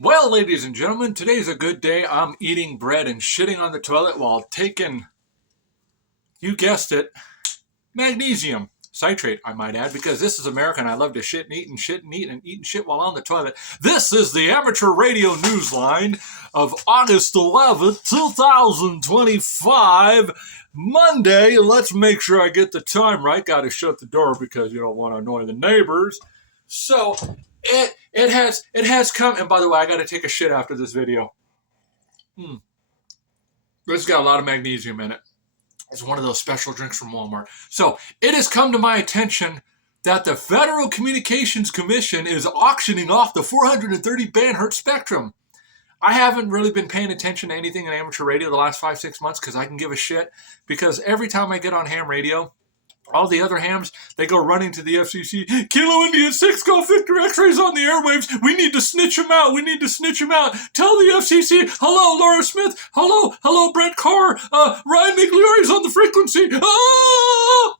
Well, ladies and gentlemen, today's a good day. I'm eating bread and shitting on the toilet while taking, you guessed it, magnesium citrate, I might add, because this is America and I love to shit and eat and shit and eat and eat and shit while on the toilet. This is the Amateur Radio Newsline of August 11th, 2025, Monday. Let's make sure I get the time right. Got to shut the door because you don't want to annoy the neighbors. So it has come, and by the way, I got to take a shit after this video. It's got a lot of magnesium in it. It's one of those special drinks from Walmart. So it has come to my attention that the Federal Communications Commission is auctioning off the 430 band hertz spectrum. I haven't really been paying attention to anything in amateur radio the last 5-6 months because I can give a shit. Because every time I get on ham radio, all the other hams, they go running to the FCC. Kilo India 6 Golf Victor X-rays on the airwaves. We need to snitch them out. We need to snitch them out. Tell the FCC, hello, Laura Smith. Hello, Brett Carr. Ryan McLeary's on the frequency. Ah!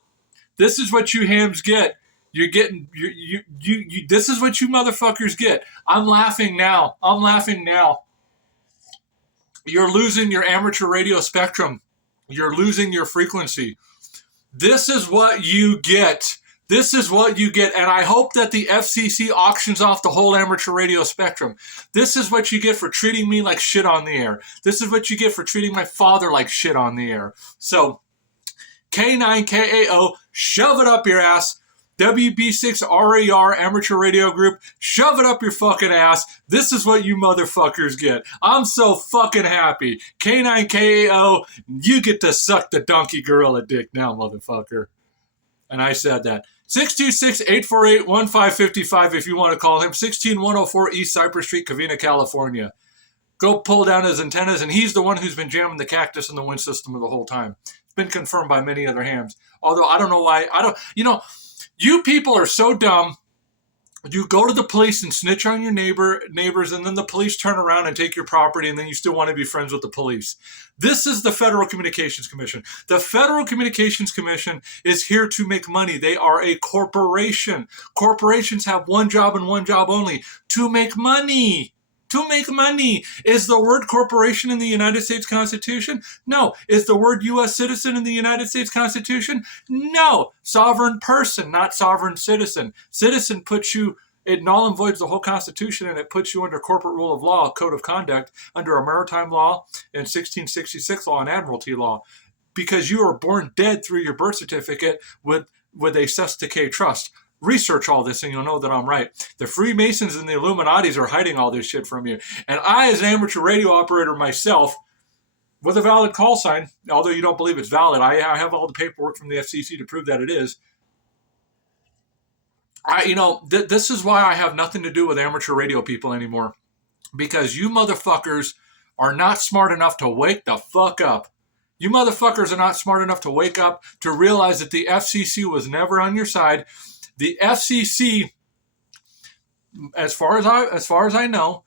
This is what you hams get. You're getting, this is what you motherfuckers get. I'm laughing now. You're losing your amateur radio spectrum. You're losing your frequency. This is what you get. And I hope that the FCC auctions off the whole amateur radio spectrum. This is what you get for treating me like shit on the air. This is what you get for treating my father like shit on the air. So, K9KAO, shove it up your ass. WB6RAR Amateur Radio Group, shove it up your fucking ass. This is what you motherfuckers get. I'm so fucking happy. K9KAO, you get to suck the donkey gorilla dick now, motherfucker. And I said that. 626-848-1555 if you want to call him. 16104 East Cypress Street, Covina, California. Go pull down his antennas, and he's the one who's been jamming the cactus in the wind system the whole time. It's been confirmed by many other hams. Although I don't know why. You people are so dumb. You go to the police and snitch on your neighbors, and then the police turn around and take your property, and then you still want to be friends with the police. This is the Federal Communications Commission. The Federal Communications Commission is here to make money. They are a corporation. Corporations have one job and one job only: to make money. To make money. Is the word corporation in the United States Constitution? No. Is the word U.S. citizen in the United States Constitution? No. Sovereign person, not sovereign citizen. Citizen puts you, it null and voids the whole Constitution, and it puts you under corporate rule of law, code of conduct, under a maritime law and 1666 law and admiralty law. Because you are born dead through your birth certificate with a cess decay trust. Research all this and you'll know that I'm right. The Freemasons and the Illuminatis are hiding all this shit from you. And I, as an amateur radio operator myself, with a valid call sign, although you don't believe it's valid, I have all the paperwork from the FCC to prove that it is. This is why I have nothing to do with amateur radio people anymore. Because you motherfuckers are not smart enough to wake the fuck up. You motherfuckers are not smart enough to wake up to realize that the FCC was never on your side. The FCC, as far as I know,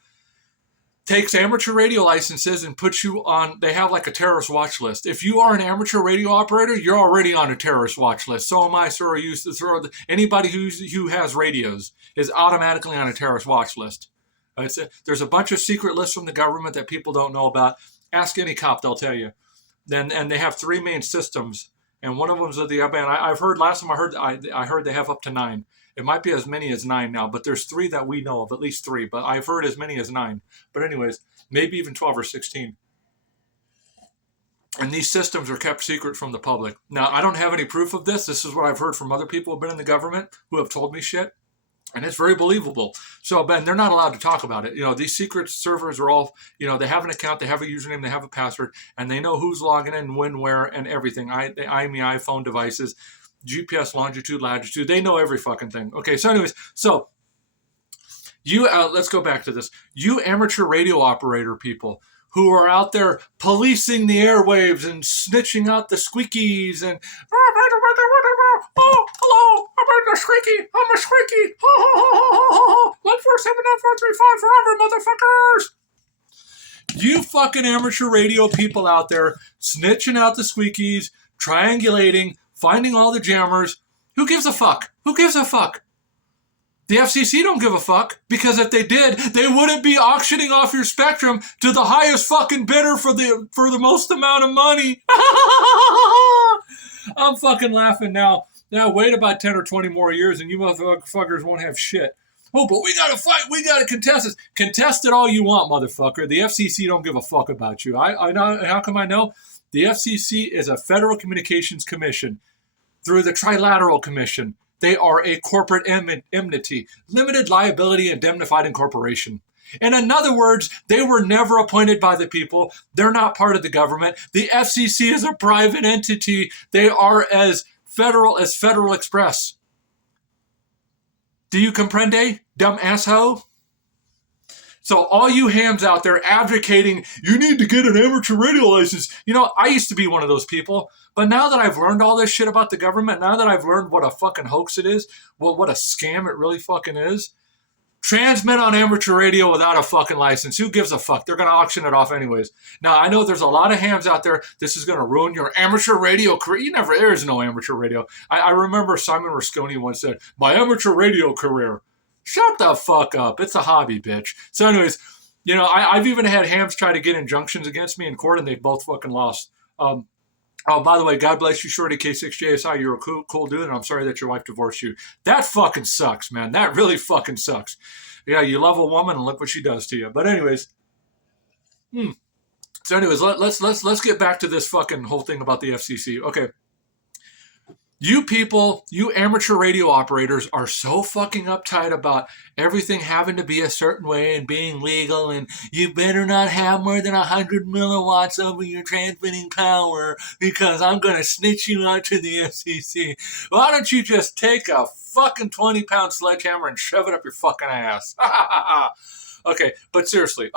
takes amateur radio licenses and puts you on, they have like a terrorist watch list. If you are an amateur radio operator, you're already on a terrorist watch list. So am I, so are you. Anybody who has radios is automatically on a terrorist watch list. There's a bunch of secret lists from the government that people don't know about. Ask any cop, they'll tell you. And they have three main systems. And one of them is the band. I've heard, last time I heard they have up to 9. It might be as many as 9 now, but there's 3 that we know of, at least 3. But I've heard as many as 9. But anyways, maybe even 12 or 16. And these systems are kept secret from the public. Now, I don't have any proof of this. This is what I've heard from other people who have been in the government who have told me shit. And it's very believable. So, Ben, they're not allowed to talk about it. These secret servers are all, they have an account, they have a username, they have a password, and they know who's logging in, when, where, and everything. iPhone devices, GPS, longitude, latitude. They know every fucking thing. Okay, so anyways, let's go back to this. You amateur radio operator people who are out there policing the airwaves and snitching out the squeakies and, oh, hello, I'm a squeaky, I'm a squeaky, 1479435 forever, motherfuckers. You fucking amateur radio people out there snitching out the squeakies, triangulating, finding all the jammers. Who gives a fuck? Who gives a fuck? The FCC don't give a fuck, because if they did, they wouldn't be auctioning off your spectrum to the highest fucking bidder for the most amount of money. I'm fucking laughing now. Now wait about 10 or 20 more years and you motherfuckers won't have shit. Oh, but we gotta fight. We gotta contest this. Contest it all you want, motherfucker. The FCC don't give a fuck about you. I know. How come I know? The FCC is a Federal Communications Commission through the Trilateral Commission. They are a corporate enmity, limited liability indemnified incorporation. And in other words, they were never appointed by the people. They're not part of the government. The FCC is a private entity. They are as federal as Federal Express. Do you comprende, dumb asshole? So all you hams out there advocating, you need to get an amateur radio license. You know, I used to be one of those people. But now that I've learned all this shit about the government, now that I've learned what a fucking hoax it is, what a scam it really fucking is, transmit on amateur radio without a fucking license. Who gives a fuck? They're going to auction it off anyways. Now, I know there's a lot of hams out there. This is going to ruin your amateur radio career. There is no amateur radio. I remember Simon Rasconi once said, my amateur radio career. Shut the fuck up. It's a hobby, bitch. So anyways, you know, I've even had hams try to get injunctions against me in court, and they both fucking lost. Oh, by the way, God bless you, Shorty K6JSI. You're a cool dude, and I'm sorry that your wife divorced you. That fucking sucks, man. That really fucking sucks. Yeah, you love a woman, and look what she does to you. But anyways, So anyways, let's get back to this fucking whole thing about the FCC. Okay. You people, you amateur radio operators are so fucking uptight about everything having to be a certain way and being legal, and you better not have more than 100 milliwatts over your transmitting power because I'm going to snitch you out to the FCC. Why don't you just take a fucking 20-pound sledgehammer and shove it up your fucking ass? Okay, but seriously,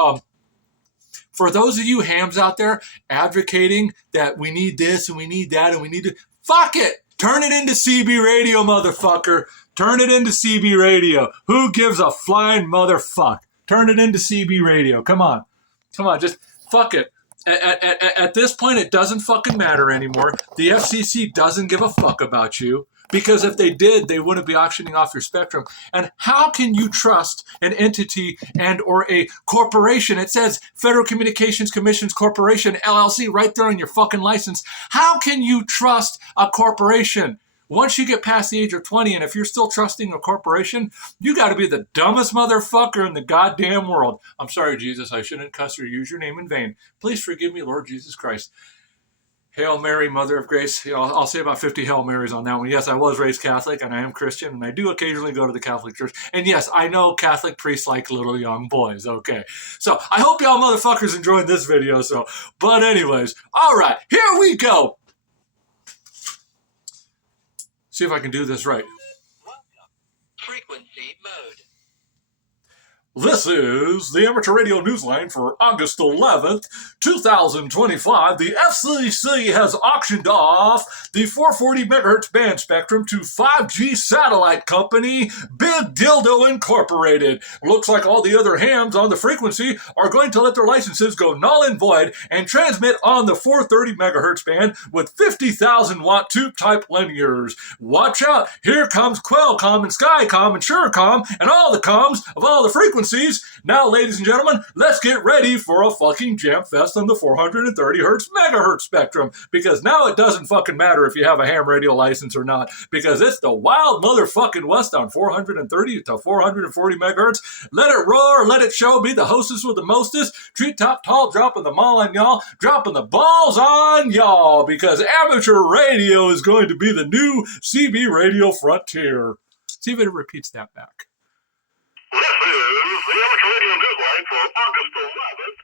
for those of you hams out there advocating that we need this and we need that and we need to, fuck it! Turn it into CB radio, motherfucker. Turn it into CB radio. Who gives a flying motherfuck? Turn it into CB radio. Come on. Just fuck it. At this point, it doesn't fucking matter anymore. The FCC doesn't give a fuck about you. Because if they did, they wouldn't be auctioning off your spectrum. And how can you trust an entity and or a corporation? It says Federal Communications Commission's Corporation, LLC, right there on your fucking license. How can you trust a corporation? Once you get past the age of 20, and if you're still trusting a corporation, you got to be the dumbest motherfucker in the goddamn world. I'm sorry, Jesus, I shouldn't cuss or use your name in vain. Please forgive me, Lord Jesus Christ. Hail Mary, Mother of Grace. You know, I'll say about 50 Hail Marys on that one. Yes, I was raised Catholic, and I am Christian, and I do occasionally go to the Catholic Church. And yes, I know Catholic priests like little young boys. Okay. So I hope y'all motherfuckers enjoyed this video. But anyways, all right, here we go. See if I can do this right. Welcome. Frequency mode. This is the Amateur Radio Newsline for August 11th, 2025. The FCC has auctioned off the 440 megahertz band spectrum to 5G satellite company Big Dildo Incorporated. Looks like all the other hams on the frequency are going to let their licenses go null and void and transmit on the 430 megahertz band with 50,000 watt tube type linears. Watch out, here comes Qualcomm and Skycom and Surecom and all the comms of all the frequencies. Now, ladies and gentlemen, let's get ready for a fucking jam fest on the 430 hertz megahertz spectrum, because now it doesn't fucking matter if you have a ham radio license or not, because it's the wild motherfucking west on 430 to 440 megahertz. Let it roar, let it show, be the hostess with the mostest, treetop tall, dropping the mall on y'all, dropping the balls on y'all, because amateur radio is going to be the new CB radio frontier. See if it repeats that back. This is the Amateur Radio Newsline for August 11th,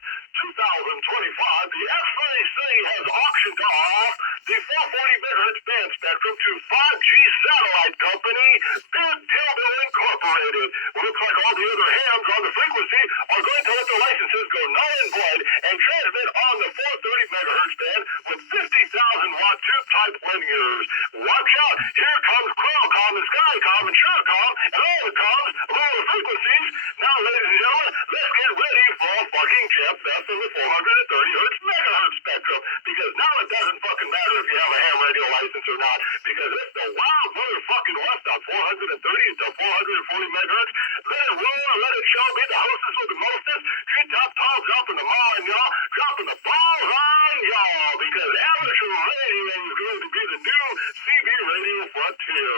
2025. The FCC has auctioned off the 440 megahertz band spectrum to 5G satellite company Big Dildo Incorporated. Looks like all the other hams on the frequency are going to let their licenses go null and void and transmit on the 430 megahertz band with 50,000 watt tube type linears. Watch out, here comes Qualcomm and Skycom and Surecom and all the comms of all the frequencies. Now, ladies and gentlemen, let's get ready for a fucking jam fest in the 430 hertz megahertz spectrum, because now it doesn't fucking matter if you have a ham radio license or not, because it's the wild motherfucking west on 430 to 440 measurements. Let it roll and let it show. Be the hostess with the mostest. Shit top tall, dropping the ball on y'all. Dropping the ball on y'all. Because amateur radio is going to be the new CB radio frontier.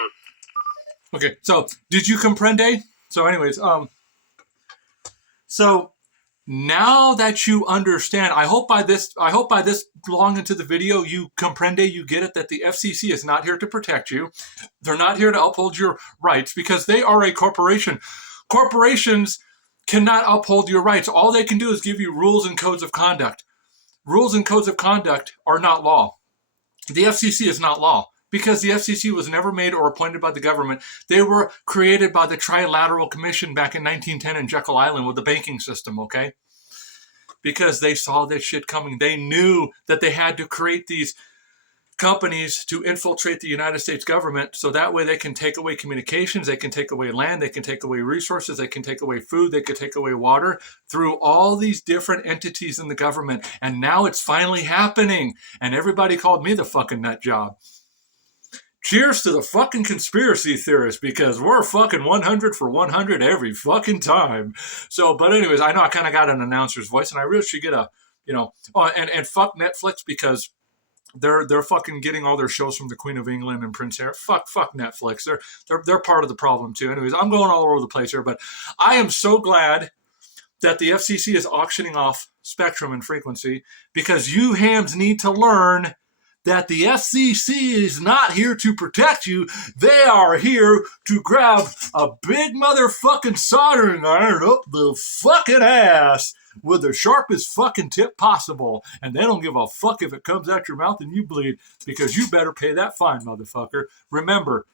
Okay, so did you comprende? So anyways, so now that you understand, I hope by this long into the video, you comprende, you get it, that the FCC is not here to protect you. They're not here to uphold your rights because they are a corporation. Corporations cannot uphold your rights. All they can do is give you rules and codes of conduct. Rules and codes of conduct are not law. The FCC is not law because the FCC was never made or appointed by the government. They were created by the Trilateral Commission back in 1910 in Jekyll Island with the banking system, okay? Because they saw this shit coming. They knew that they had to create these companies to infiltrate the United States government so that way they can take away communications, they can take away land, they can take away resources, they can take away food, they can take away water through all these different entities in the government. And now it's finally happening. And everybody called me the fucking nut job. Cheers to the fucking conspiracy theorists because we're fucking 100 for 100 every fucking time. So, but anyways, I know I kind of got an announcer's voice and I really should get a, and fuck Netflix because they're fucking getting all their shows from the Queen of England and Prince Harry. Fuck Netflix. They're part of the problem too. Anyways, I'm going all over the place here, but I am so glad that the FCC is auctioning off spectrum and frequency because you hams need to learn that the FCC is not here to protect you. They are here to grab a big motherfucking soldering iron up the fucking ass with the sharpest fucking tip possible. And they don't give a fuck if it comes out your mouth and you bleed because you better pay that fine, motherfucker. Remember,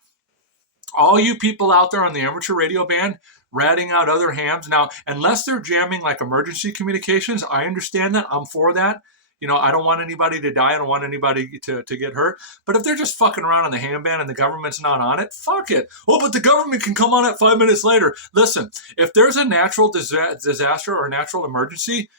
all you people out there on the amateur radio band ratting out other hams. Now, unless they're jamming like emergency communications, I understand that. I'm for that. I don't want anybody to die. I don't want anybody to get hurt. But if they're just fucking around on the ham band and the government's not on it, fuck it. Oh, but the government can come on it 5 minutes later. Listen, if there's a natural disaster or a natural emergency,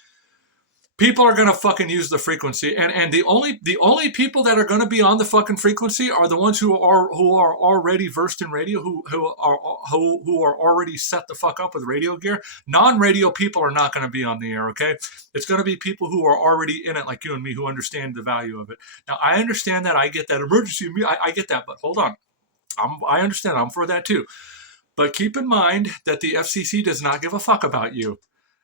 people are going to fucking use the frequency. And the only people that are going to be on the fucking frequency are the ones who are already versed in radio, who are already set the fuck up with radio gear. Non-radio people are not going to be on the air, okay? It's going to be people who are already in it, like you and me, who understand the value of it. Now, I understand that. I get that emergency. I get that, but hold on. I understand. I'm for that too. But keep in mind that the FCC does not give a fuck about you.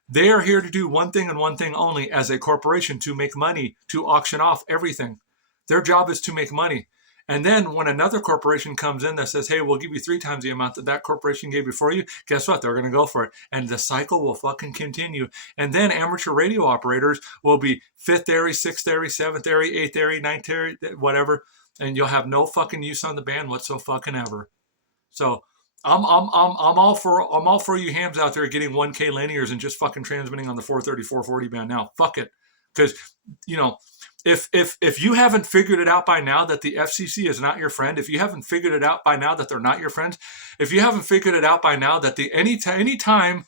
They are here to do one thing and one thing only as a corporation, to make money, to auction off everything. Their job is to make money. And then when another corporation comes in that says, hey, we'll give you 3 times the amount that corporation gave before you, guess what? They're going to go for it. And the cycle will fucking continue. And then amateur radio operators will be 5th area, 6th area, 7th area, 8th area, 9th area, whatever. And you'll have no fucking use on the band whatsoever. So I'm all for you hams out there getting 1K linears and just fucking transmitting on the 430, 440 band now. Fuck it. Because, if you haven't figured it out by now that the FCC is not your friend, if you haven't figured it out by now that they're not your friends, if you haven't figured it out by now that anytime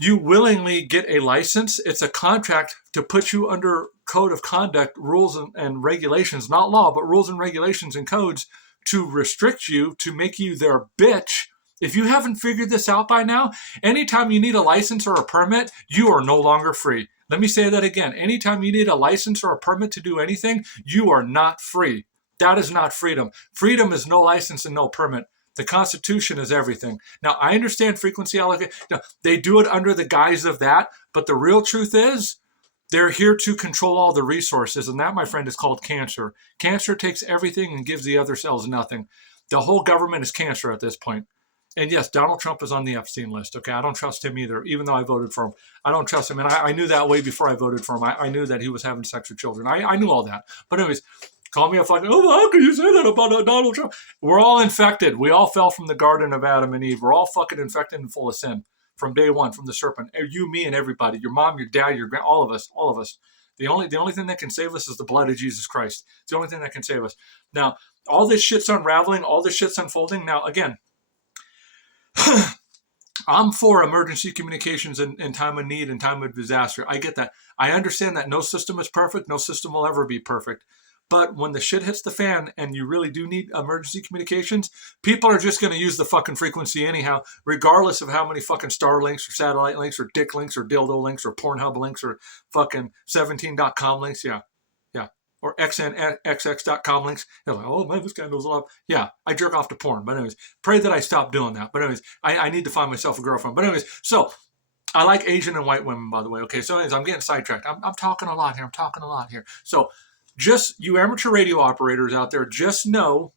you willingly get a license, it's a contract to put you under code of conduct, rules and regulations, not law, but rules and regulations and codes to restrict you, to make you their bitch. If you haven't figured this out by now, anytime you need a license or a permit, you are no longer free. Let me say that again. Anytime you need a license or a permit to do anything, you are not free. That is not freedom. Freedom is no license and no permit. The Constitution is everything. Now, I understand frequency allocation. They do it under the guise of that, but the real truth is, they're here to control all the resources, and that, my friend, is called cancer. Cancer takes everything and gives the other cells nothing. The whole government is cancer at this point. And yes, Donald Trump is on the Epstein list, okay? I don't trust him either, even though I voted for him. I don't trust him, and I knew that way before I voted for him. I knew that he was having sex with children. I knew all that. But anyways, call me a fucking, oh, how can you say that about Donald Trump? We're all infected. We all fell from the garden of Adam and Eve. We're all fucking infected and full of sin. From day one, from the serpent, you, me, and everybody, your mom, your dad, your grand, all of us. The only thing that can save us is the blood of Jesus Christ. It's the only thing that can save us. Now, all this shit's unraveling, all this shit's unfolding. Now, again, I'm for emergency communications in time of need and time of disaster. I get that. I understand that no system is perfect. No system will ever be perfect. But when the shit hits the fan and you really do need emergency communications, people are just going to use the fucking frequency anyhow, regardless of how many fucking star links or satellite links or dick links or dildo links or Pornhub links or fucking 17.com links. Yeah. Yeah. Or xnxx.com links. They're like, oh man, this guy knows a lot. Yeah, I jerk off to porn. But anyways, pray that I stop doing that. But anyways, I need to find myself a girlfriend. But anyways, so I like Asian and white women, by the way. Okay, so anyways, I'm getting sidetracked. I'm talking a lot here. So just you amateur radio operators out there, just know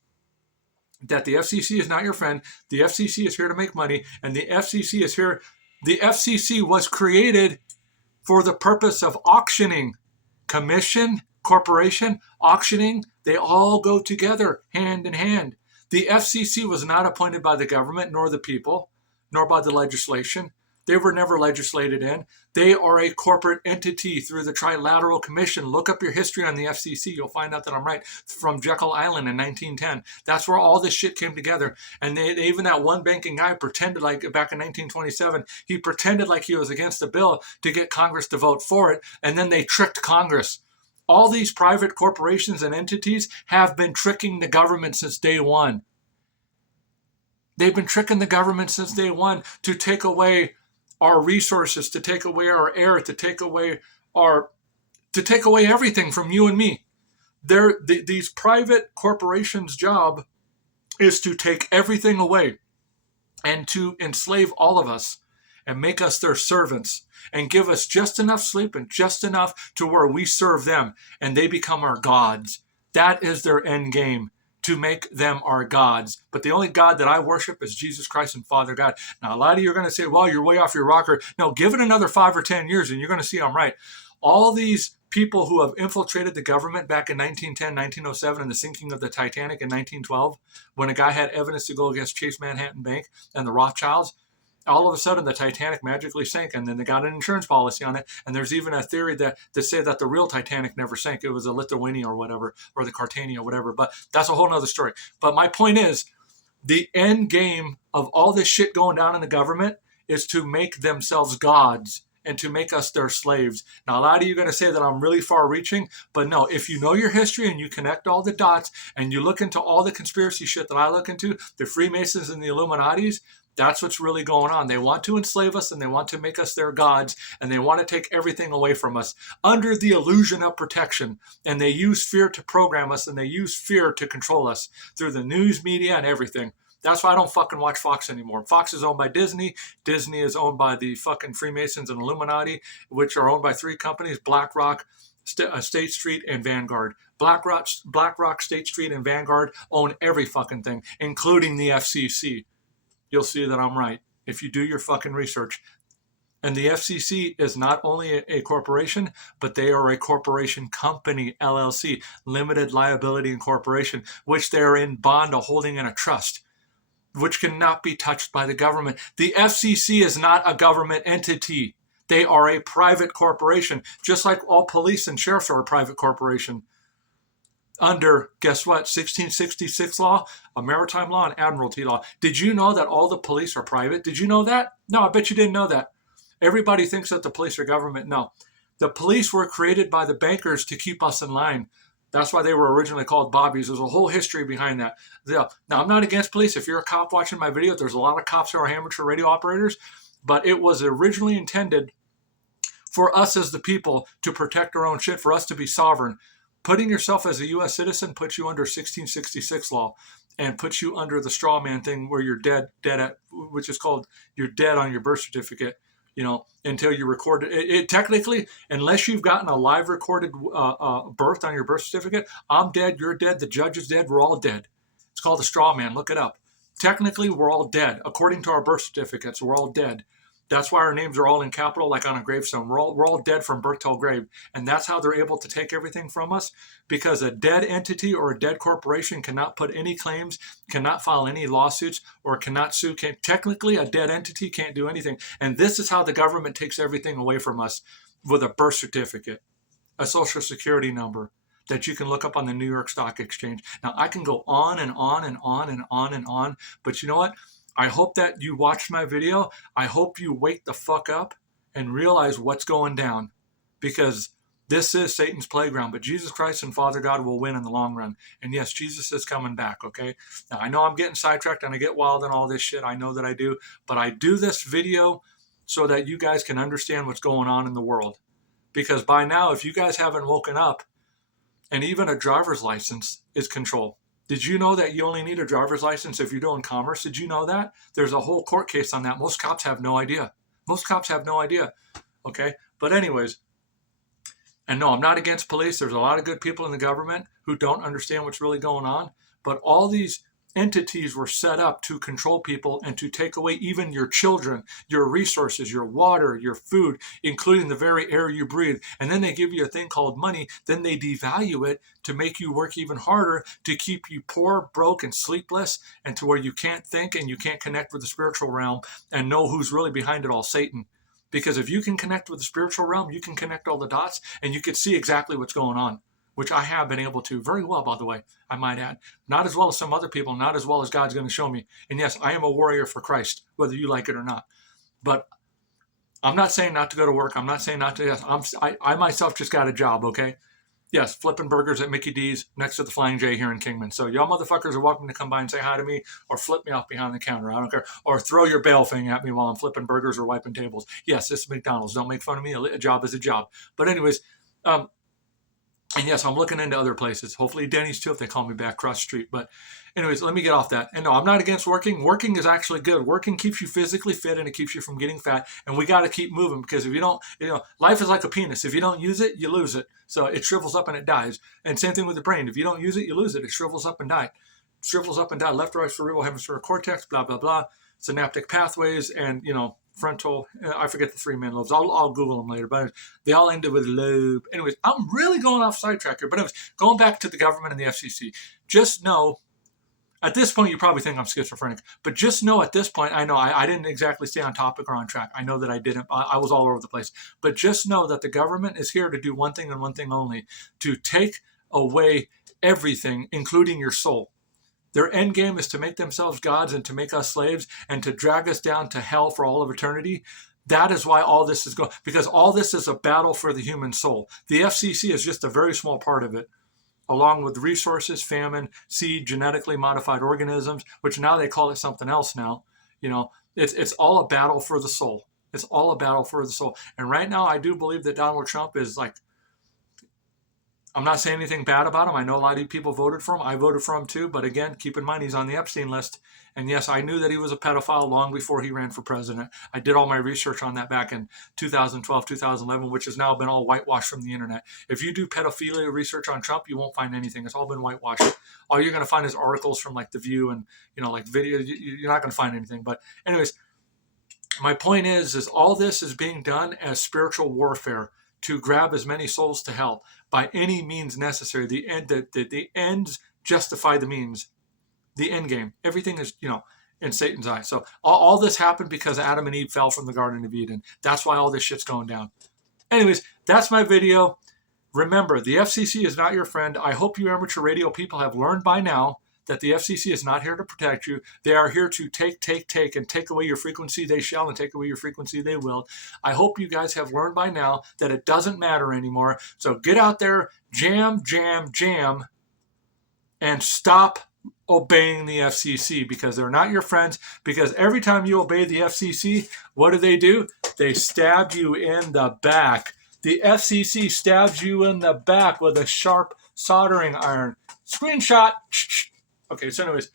that the FCC is not your friend. The FCC is here to make money, and the FCC is here. The FCC was created for the purpose of auctioning. Commission, corporation, auctioning, they all go together hand in hand. The FCC was not appointed by the government, nor the people, nor by the legislation. They were never legislated in. They are a corporate entity through the Trilateral Commission. Look up your history on the FCC. You'll find out that I'm right. From Jekyll Island in 1910. That's where all this shit came together. And they even that one banking guy pretended like back in 1927, he pretended like he was against the bill to get Congress to vote for it. And then they tricked Congress. All these private corporations and entities have been tricking the government since day one. They've been tricking the government since day one to take away our resources, to take away our air, to take away everything from you and me. These private corporations' job is to take everything away and to enslave all of us and make us their servants and give us just enough sleep and just enough to where we serve them and they become our gods. That is their end game, to make them our gods. But the only God that I worship is Jesus Christ and Father God. Now, a lot of you are going to say, well, you're way off your rocker. No, give it another 5 or 10 years and you're going to see I'm right. All these people who have infiltrated the government back in 1910, 1907, and the sinking of the Titanic in 1912, when a guy had evidence to go against Chase Manhattan Bank and the Rothschilds, all of a sudden the Titanic magically sank, and then they got an insurance policy on it. And there's even a theory that say that the real Titanic never sank. It was a Lithuania or whatever, or the Cartania or whatever. But that's a whole nother story. But my point is, the end game of all this shit going down in the government is to make themselves gods and to make us their slaves. Now, a lot of you are going to say that I'm really far reaching, but no, if you know your history and you connect all the dots and you look into all the conspiracy shit that I look into, the Freemasons and the Illuminatis, that's what's really going on. They want to enslave us and they want to make us their gods and they want to take everything away from us under the illusion of protection. And they use fear to program us and they use fear to control us through the news media and everything. That's why I don't fucking watch Fox anymore. Fox is owned by Disney. Disney is owned by the fucking Freemasons and Illuminati, which are owned by 3 companies, BlackRock, State Street, and Vanguard. BlackRock, State Street, and Vanguard own every fucking thing, including the FCC. You'll see that I'm right if you do your fucking research. And the FCC is not only a corporation, but they are a corporation company, LLC, limited liability incorporation, which they're in bond of holding in a trust, which cannot be touched by the government. The FCC is not a government entity. They are a private corporation, just like all police and sheriffs are a private corporation. Under, guess what, 1666 law, a maritime law, and admiralty law. Did you know that all the police are private? Did you know that? No, I bet you didn't know that. Everybody thinks that the police are government. No. The police were created by the bankers to keep us in line. That's why they were originally called bobbies. There's a whole history behind that. Now, I'm not against police. If you're a cop watching my video, there's a lot of cops who are amateur radio operators, but it was originally intended for us as the people to protect our own shit, for us to be sovereign. Putting yourself as a U.S. citizen puts you under 1666 law and puts you under the straw man thing where you're dead at, which is called you're dead on your birth certificate, until you record it. Technically, unless you've gotten a live recorded birth on your birth certificate, I'm dead, you're dead, the judge is dead, we're all dead. It's called a straw man. Look it up. Technically, we're all dead. According to our birth certificates, we're all dead. That's why our names are all in capital, like on a gravestone. We're all dead from birth till grave. And that's how they're able to take everything from us, because a dead entity or a dead corporation cannot put any claims, cannot file any lawsuits, or cannot sue. Technically, a dead entity can't do anything. And this is how the government takes everything away from us, with a birth certificate, a social security number that you can look up on the New York Stock Exchange. Now, I can go on and on and on and on and on, but you know what? I hope that you watched my video. I hope you wake the fuck up and realize what's going down, because This is Satan's playground, but Jesus Christ and Father God will win in the long run. And yes, Jesus is coming back, okay? Now, I know I'm getting sidetracked and I get wild and all this shit. I know that I do. But I do this video so that you guys can understand what's going on in the world. Because by now, if you guys haven't woken up, and even a driver's license is control. Did you know that you only need a driver's license if you're doing commerce? Did you know that? There's a whole court case on that. Most cops have no idea. Most cops have no idea, okay? But anyways, and no, I'm not against police. There's a lot of good people in the government who don't understand what's really going on. But all these entities were set up to control people and to take away even your children, your resources, your water, your food, including the very air you breathe. And then they give you a thing called money. Then they devalue it to make you work even harder, to keep you poor, broke, and sleepless, and to where you can't think and you can't connect with the spiritual realm and know who's really behind it all, Satan. Because if you can connect with the spiritual realm, you can connect all the dots and you can see exactly what's going on, which I have been able to very well, by the way, I might add. Not as well as some other people, not as well as God's going to show me. And yes, I am a warrior for Christ, whether you like it or not. But I'm not saying not to go to work. I'm not saying not to. Yes, I myself just got a job, okay? Yes, flipping burgers at Mickey D's next to the Flying J here in Kingman. So y'all motherfuckers are welcome to come by and say hi to me or flip me off behind the counter. I don't care. Or throw your bail thing at me while I'm flipping burgers or wiping tables. Yes, this is McDonald's. Don't make fun of me. A job is a job. But anyways, and yes, I'm looking into other places. Hopefully Denny's too if they call me back across the street. But anyways, let me get off that. And no, I'm not against working. Working is actually good. Working keeps you physically fit and it keeps you from getting fat. And we got to keep moving because if you don't, life is like a penis. If you don't use it, you lose it. So it shrivels up and it dies. And same thing with the brain. If you don't use it, you lose it. It shrivels up and dies. Shrivels up and dies. Left, right, cerebral, hemispherical cortex, blah, blah, blah. Synaptic pathways and, frontal, I forget the three main lobes. I'll Google them later, but they all ended with lobe. Anyways, I'm really going off sidetrack here. But anyways, going back to the government and the FCC, just know, at this point, you probably think I'm schizophrenic, but just know at this point, I know I didn't exactly stay on topic or on track. I know that I didn't. I was all over the place. But just know that the government is here to do one thing and one thing only, to take away everything, including your soul. Their end game is to make themselves gods and to make us slaves and to drag us down to hell for all of eternity. That is why all this is going, because all this is a battle for the human soul. The FCC is just a very small part of it, along with resources, famine, seed, genetically modified organisms, which now they call it something else now. It's all a battle for the soul. It's all a battle for the soul. And right now, I do believe that Donald Trump is like, I'm not saying anything bad about him. I know a lot of people voted for him. I voted for him too. But again, keep in mind, he's on the Epstein list. And yes, I knew that he was a pedophile long before he ran for president. I did all my research on that back in 2012, 2011, which has now been all whitewashed from the internet. If you do pedophilia research on Trump, you won't find anything. It's all been whitewashed. All you're going to find is articles from like The View and, like video. You're not going to find anything. But anyways, my point is all this is being done as spiritual warfare to grab as many souls to hell by any means necessary. The ends justify the means. The end game. Everything is, in Satan's eye. So all this happened because Adam and Eve fell from the Garden of Eden. That's why all this shit's going down. Anyways, that's my video. Remember, the FCC is not your friend. I hope you amateur radio people have learned by now that the FCC is not here to protect you. They are here to take, and take away your frequency they shall, and take away your frequency they will. I hope you guys have learned by now that it doesn't matter anymore. So get out there, jam, and stop obeying the FCC because they're not your friends. Because every time you obey the FCC, what do? They stab you in the back. The FCC stabs you in the back with a sharp soldering iron. Screenshot. Okay, so anyways,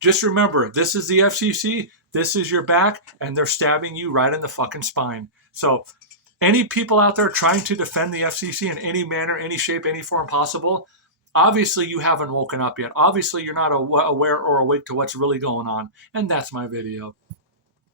just remember, this is the FCC, this is your back, and they're stabbing you right in the fucking spine. So any people out there trying to defend the FCC in any manner, any shape, any form possible, obviously you haven't woken up yet. Obviously you're not aware or awake to what's really going on. And that's my video.